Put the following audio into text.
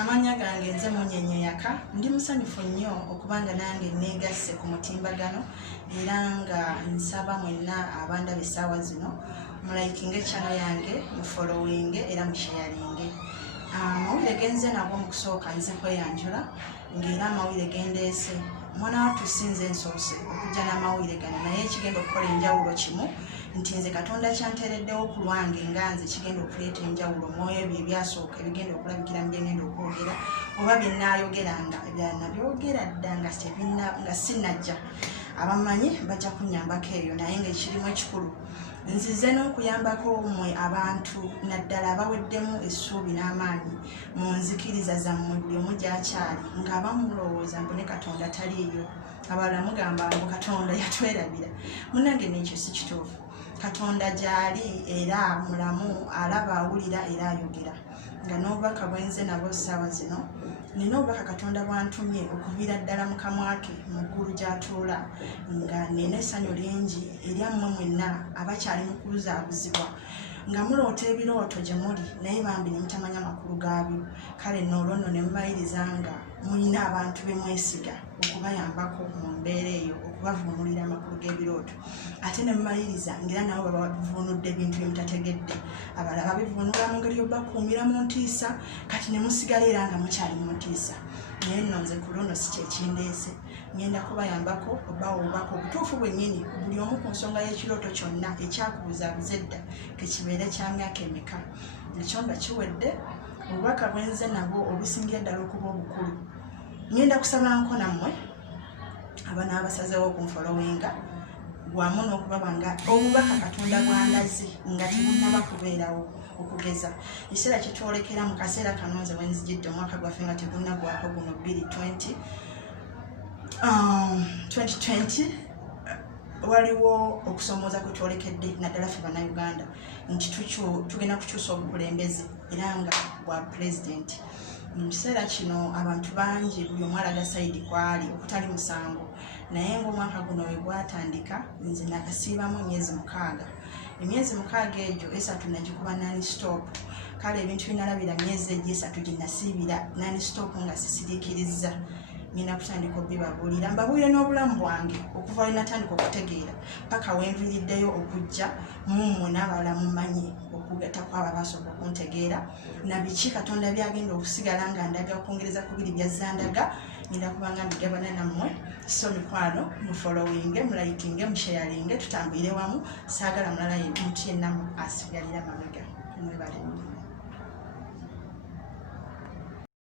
Amanya gange nze Munyenye Yaka ndi musanyufu nnyo okubanga nange neegasse ku mutimbagano era nga nsaba mwenna abandaba essaawa zino mulayikinge channel yange mufollowinge era musharinge. Amawulire genze nago mu kusooka nze kweyanjula ng'era amawulire gendeese mwana wattu sinze nsoose okujja n'amawulire gano naye ekigenda okukola enjawulo kimu nti nze Katonda kyanteereddewo ku lwange nga nze kigenda okuleeta enjawulo mwoyo ebyo ebyasooka ebigenda okulabikira mu byengenda okwogera oba bye nnaayogeranga ebirala nabyogera dda nga sinnajja abamanyi bajja kunnyambako ebyo naye ng'ekirimu ekikulu nzize n'okuyambako mmwe abantu naddala abaweddemu essuubi n'amaanyi mu nzikiriza zammwe buli omu gy'akyali ng'abamulowooza mbu ne Katonda taliiyo abalala mugamba mbu Katonda yatwerabira munnange n'ekyo si kituufu. Katonda gy'ali era mulamu alaba awulira era ayogera nga n'obubaka bwenze nabo ssaawa zino nina obubaka Katonda bwantumye okuviira ddala mu kamwa ke mu ggulu gy'atuula nga nina essanyu lingi eryammwe mwenna abakyali mu kubuzaabuzibwa nga muloota ebirooto gye muli naye bambi ne mutamanya makulu gaabyo. Kale n'olwo nno ne mubayiriza nga mulina abantu be mwesiga okubayambako mu mbeera eyo okubavuunulira amakulu g'ebirooto ate ne mubayiriza ng'era nabo babavuunudde ebintu bye mutategedde abalala babivuunula mu ngeri y'obakuumira mu ntiisa kati ne musigala era nga mukyali mu ntiisa. Naye nno nze ku luno si kyekindeese ngenda kubayambako obawubako obutuufu bwennyini buli omu ku nsonga y'ekirooto kyonna ekyakubuzaabuza edda tekibeere kya myaka emeka ekyo nga kiwedde obubaka bwenze nabwo obusingira ddala okuba obukulu. Ngenda kusabanko nammwe abanaabasazeewo okunfolowinga wamu n'okubaba nga obubaka Katonda bwandaze nga tebunnaba kubeerawo okugeza ekiseera kye twolekera mu kaseera kano nze wenzijidde omwaka gwaffe nga tegunnagwako guno 2020 waliwo okusomooza kwe twolekedde naddala ffe bannayuganda nti tugenda kukyusa obukulembeze era nga bwa pulezidenti. Mu kiseera kino abantu bangi buli omu alaga sayidi kwali okutali musango naye ng'omwaka guno we gwatandika nze nakasiibamu emyezi 6. Emyezi 6 egyo 3 nagikuba nani stop. Kale ebintu binalabira myezi egyo 3 gye nasiibira nani stop nga sisiriikiriza ngenda kutandika obibabuulira mbabuulire n'obulamu bwange okuva we natandika okutegeera paka wenviiriddeyo okujja mummwe n'abalala mumanyi okugatta kwabo abasooka okuntegeera na biki Katonda byagenda okusigala nga ndaga okwongereza ku biri byazzandaga ngenda kubanga mbigabana nammwe. So mikwano mufollowinge mulayikinge musharinge tutambulire wamu saagala mulala muntu yenna asigalira mabega. Mwebale.